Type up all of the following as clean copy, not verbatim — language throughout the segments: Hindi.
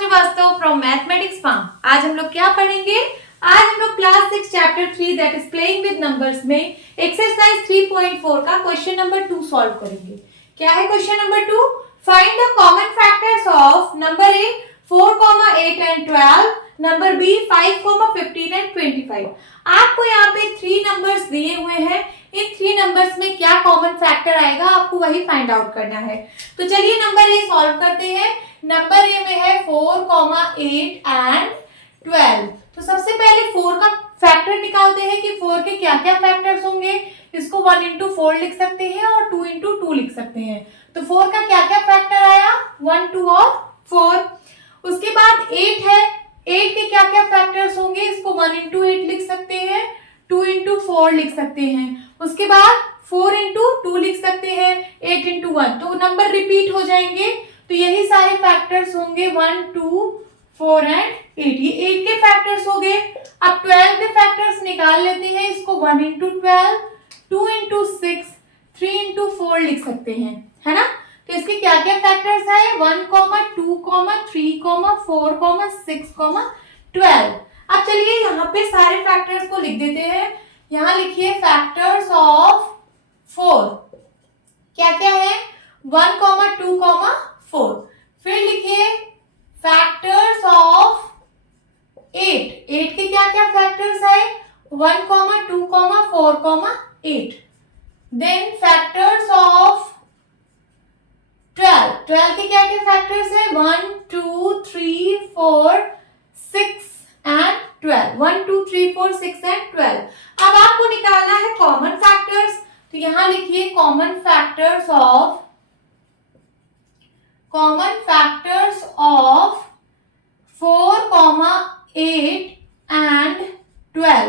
Srivastava from mathematics farm. आज हम लोग क्या पढ़ेंगे? आज हम लोग class 6 chapter 3 that is playing with numbers में एक्सरसाइज 3.4 का क्वेश्चन नंबर 2 सॉल्व करेंगे। क्या है question number 2? Find the common factors of number A 4, 8 and 12, number B 5, 15 and 25। आपको यहाँ पे 3 नंबर्स दिए हुए हैं। इन 3 नंबर्स में क्या कॉमन फैक्टर आएगा आपको वही फाइंड आउट करना है। तो चलिए नंबर ए सॉल्व करते हैं। नंबर ए में है 4, 8 एंड 12। तो सबसे पहले 4 का फैक्टर निकालते हैं कि 4 के क्या क्या फैक्टर्स होंगे। इसको 1 into 4 लिख सकते हैं और 2 into 2 लिख सकते हैं। तो 4 का क्या क्या फैक्टर आया? 1, 2 और 4। उसके बाद 8 है, 8 के क्या क्या फैक्टर्स होंगे? इसको 1 into 8 लिख सकते हैं, 2 into 4 लिख सकते हैं। उसके बाद 4 into 2 लिख सकते हैं, 8 into 1। तो नंबर रिपीट हो जाएंगे। तो यही सारे फैक्टर्स होंगे 1, 2, 4 एंड 8। ये 8 के फैक्टर्स हो गए। अब 12 के फैक्टर्स निकाल लेते हैं। इसको 1 into 12, 2 into 6, 3 into 4 लिख सकते हैं, है ना। तो इसके क्या क्या फैक्टर्स है? 1, 2, 3, 4, 6, 12। अब चलिए यहाँ पे सारे फैक्टर्स को लिख देते हैं। यहाँ लिखिए फैक्टर्स ऑफ 4 क्या क्या है? 1, 2, 4। फिर लिखिए फैक्टर्स ऑफ 8। 8 के क्या क्या फैक्टर्स है? 1, 2, 4, 8। Then factors of 12। 12 के क्या क्या फैक्टर्स है? 1, 2, 3, 4, 6 एंड 12। 1, 2, 3, 4, 6 एंड 12। अब आपको निकालना है कॉमन फैक्टर्स। तो यहां लिखिए कॉमन फैक्टर्स ऑफ 4, 8 एंड 12।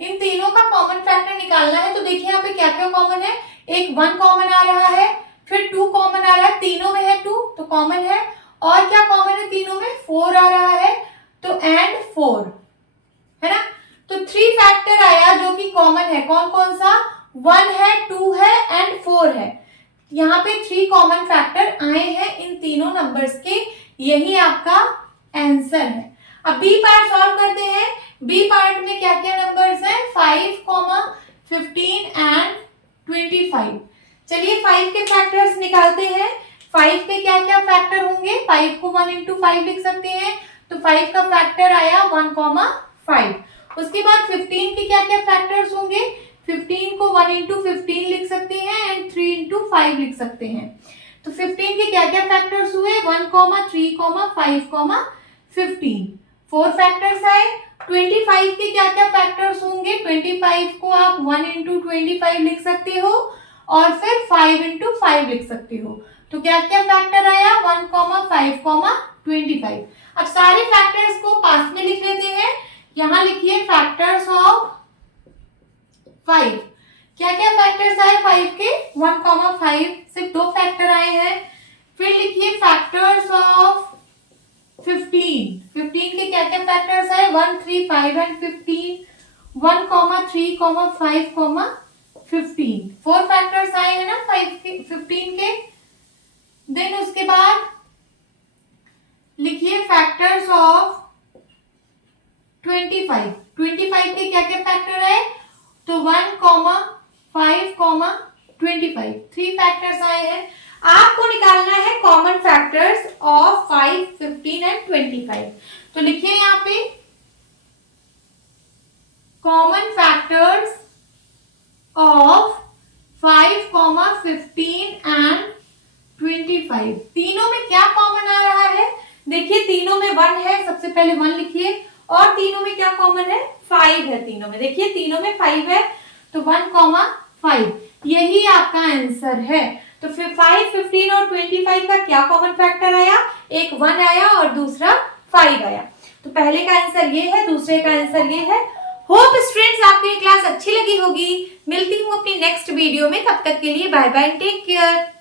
इन तीनों का कॉमन फैक्टर निकालना है। तो देखिए यहाँ पे क्या क्या कॉमन है। एक 1 कॉमन आ रहा है, फिर 2 कॉमन आ रहा है, तीनों में है 2 तो कॉमन है। और क्या कॉमन है तीनों में? 4 आ रहा है तो एंड 4, है ना। तो 3 फैक्टर आया जो कि कॉमन है। कौन कौन सा? 1 है, 2 है एंड 4 है। यहाँ पे 3 कॉमन फैक्टर आए हैं इन तीनों नंबर्स के। यही आपका आंसर है। अब बी पार्ट सॉल्व करते हैं। बी पार्ट में क्या क्या नंबर्स हैं? 5, 15 एंड 25। चलिए 5 के फैक्टर्स निकालते हैं। 5 के क्या क्या फैक्टर होंगे? 5 को 1 into 5 लिख सकते हैं। तो 5 का फैक्टर आया 1, 5। उसके बाद 15 के क्या क्या फैक्टर्स होंगे? 15 को 1 into 15 लिख सकते हैं एंड 3 into 5 लिख सकते हैं। तो 15 के क्या क्या फैक्टर्स हुए? 1, 3, 5, 15। 4 फैक्टर्स आए। 25 के क्या क्या फैक्टर्स होंगे? 25 को आप 1 into 25 लिख सकते हो और फिर 5 into 5 लिख सकते हो। तो क्या क्या फैक्टर आया? 1, 5, 25। अब सारे फैक्टर्स को पास में लिख लेते हैं। यहां लिखिए फैक्टर्स ऑफ 5। क्या क्या फैक्टर्स आए 5 के? 1, 5 सिर्फ 2 फैक्टर आए हैं। फिर लिखिए फैक्टर्स ऑफ 15। 15 के क्या क्या फैक्टर्स आए? 1, 3, 5 एंड 15। 1, 3, 5, 15। 4 फैक्टर्स आए हैं ना 15 के। देन उसके बाद लिखिए फैक्टर्स ऑफ 25। 25 के क्या क्या फैक्टर है? तो 1, 5, 25। 3 फैक्टर्स आए हैं। आपको निकालना है कॉमन फैक्टर्स ऑफ 5, 15 एंड 25। तो लिखिए यहाँ पे कॉमन फैक्टर्स ऑफ 5, 15 एंड 25। तीनों में क्या कॉमन आ रहा है? देखिए तीनों में 1 है। सबसे पहले 1 लिखिए। और तीनों में क्या कॉमन है? 5 है। तीनों में देखिए तीनों में 5 है। तो 1, 5 यही आपका आंसर है। तो फिर 5, 15 और 25 का क्या कॉमन फैक्टर आया? एक 1 आया और दूसरा 5 आया। तो पहले का आंसर ये है, दूसरे का आंसर ये है। होप स्टूडेंट्स आपको ये क्लास अच्छी लगी होगी। मिलती हूँ अपनी नेक्स्ट वीडियो में। तब तक के लिए बाय बाय, टेक केयर।